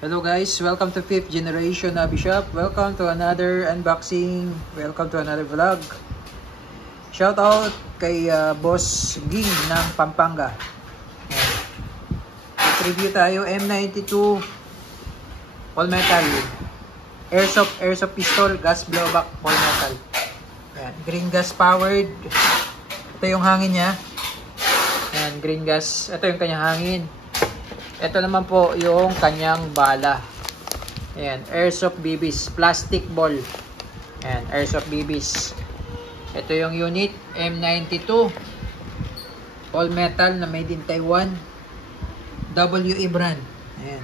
Hello guys, welcome to 5th generation Hobby Shop. Welcome to another unboxing. Welcome to another vlog. Shout out kay Boss Ging ng Pampanga. Review tayo M92 all metal airsoft pistol, gas blowback, all metal. Ayan, green gas powered. Ito yung hangin niya. Ayan, green gas. Ito yung kanyang hangin. Ito naman po yung kanyang bala. Ayan, airsoft BBs, plastic ball. Ayan, airsoft BBs. Ito yung unit, M92. All metal na made in Taiwan. WE brand. Ayan,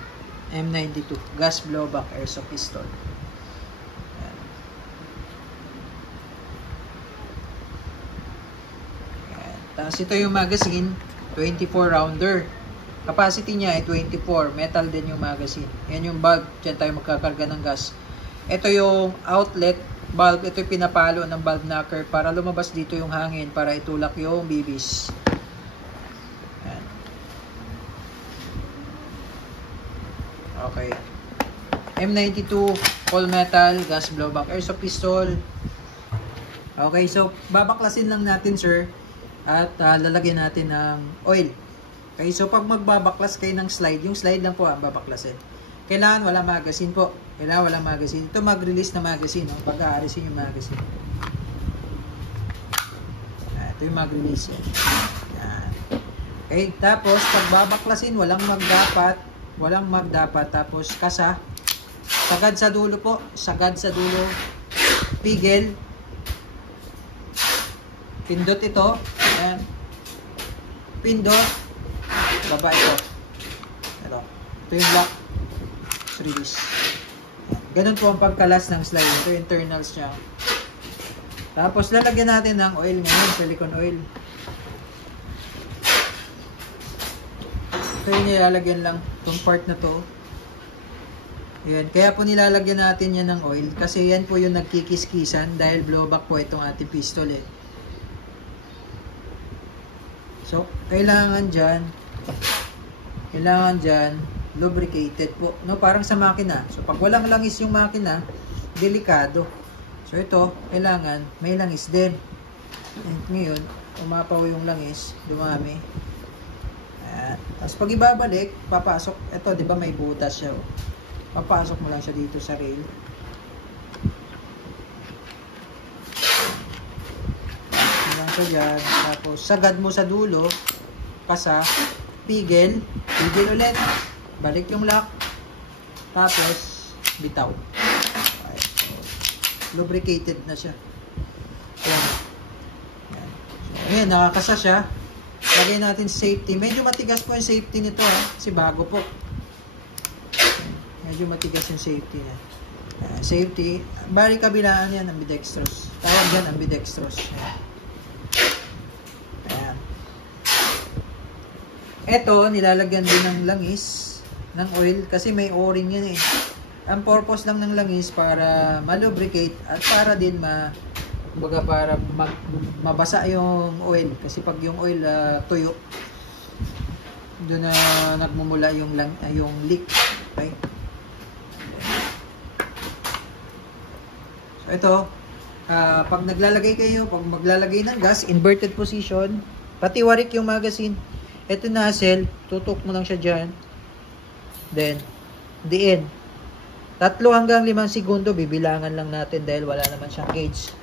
M92. Gas blowback airsoft pistol. Ayan. Ayan. Tapos ito yung magazine, 24 rounder. Capacity niya ay 24. Metal din yung magazine. Yan yung bulb. Diyan tayo magkakarga ng gas. Ito yung outlet bulb. Ito yung pinapalo ng bulb knocker para lumabas dito yung hangin para itulak yung BBs. Yan. Okay. M92 all metal gas blowback airsoft pistol. Okay, so babaklasin lang natin, sir. At lalagyan natin ng oil. Okay, so pag magbabaklas kayo ng slide, yung slide lang po ang babaklasin. Kailangan wala magazine po. Kailangan wala magazine. Ito mag-release na magazine. No? Pag-aarisin yung magazine. Ito yung mag-release. Yan. Okay, tapos pag babaklasin, walang magdapat. Tapos kasa. Sagad sa dulo po. Sagad sa dulo. Pigel. Pindot ito. Yan. Pindot. Baba ito. Ito yung lock. Release. Ganun po ang pagkalas ng slide. Ito yung internals niya. Tapos lalagyan natin ng oil ngayon. Silicone oil. Ito yung nilalagyan lang. Itong part na to. Yan. Kaya po nilalagyan natin yan ng oil. Kasi yan po yung nagkikis-kisan. Dahil blowback po itong ating pistol eh. So, kailangan dyan lubricated po, no? Parang sa makina. So pag walang langis yung makina, delikado. So ito, kailangan may langis din. And ngayon, umapaw yung langis, dumami. Tapos pag ibabalik, papasok, ito 'di ba may butas siya. Papasok mo lang siya dito sa rail. Lang siya dyan. Tapos sagad mo sa dulo, kasa, pigil ulit, balik yung lock, tapos bitaw. Okay. So, lubricated na siya. Ayan. Ayan. So, ayan, nakakasa siya. Lagay natin safety. Medyo matigas po yung safety nito kasi bago po. Medyo matigas yung safety niya. Safety, bali kabilaan yan, ambidextrous. Tawag dyan, ambidextrous. Ayan. Ito, nilalagyan din ng langis, ng oil, kasi may o-ring yan eh. Ang purpose lang ng langis para malubricate at para din para mabasa yung oil. Kasi pag yung oil tuyo, doon na nagmumula yung leak. Okay? So ito, pag maglalagay ng gas, inverted position, pati warik yung magazine. Ito nozzle, tutok mo lang siya dyan. Then, the end. 3 hanggang 5 segundo, bibilangan lang natin dahil wala naman siyang gauge.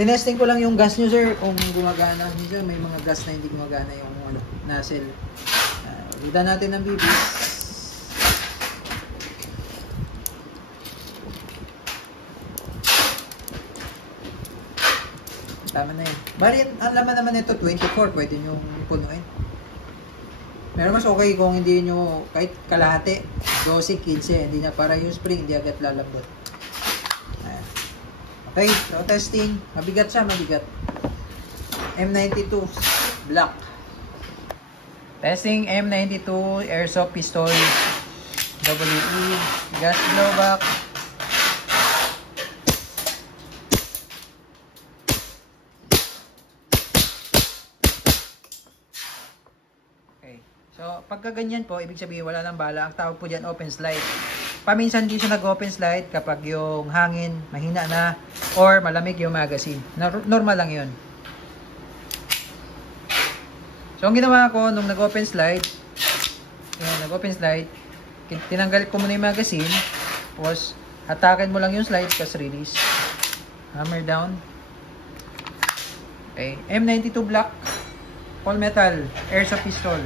Tinesting ko lang yung gas nyo, sir, kung gumagana. Minsan may mga gas na hindi gumagana yung nozzle. Ulitan natin ng BBs. Tama na yun. Bali, ang laman naman ito, 24. Pwede nyo punuin. Pero mas okay kung hindi nyo, kahit kalahati, 12, 15, hindi na para yung spring, hindi agad lalambot. Ayan. Okay, so testing. Mabigat siya, mabigat. M92 black. Testing M92 airsoft pistol. WE gas blowback. So, pagka ganyan po, ibig sabihin wala nang bala. Ang tawag po dyan, open slide. Paminsan din siya nag-open slide kapag yung hangin mahina na or malamig yung magazine. Normal lang yun. So, ang ginawa ko nung nag-open slide, tinanggal ko muna yung magazine, tapos hatakin mo lang yung slide, tapos release. Hammer down. Okay, M92 Black, all metal, airsoft pistol.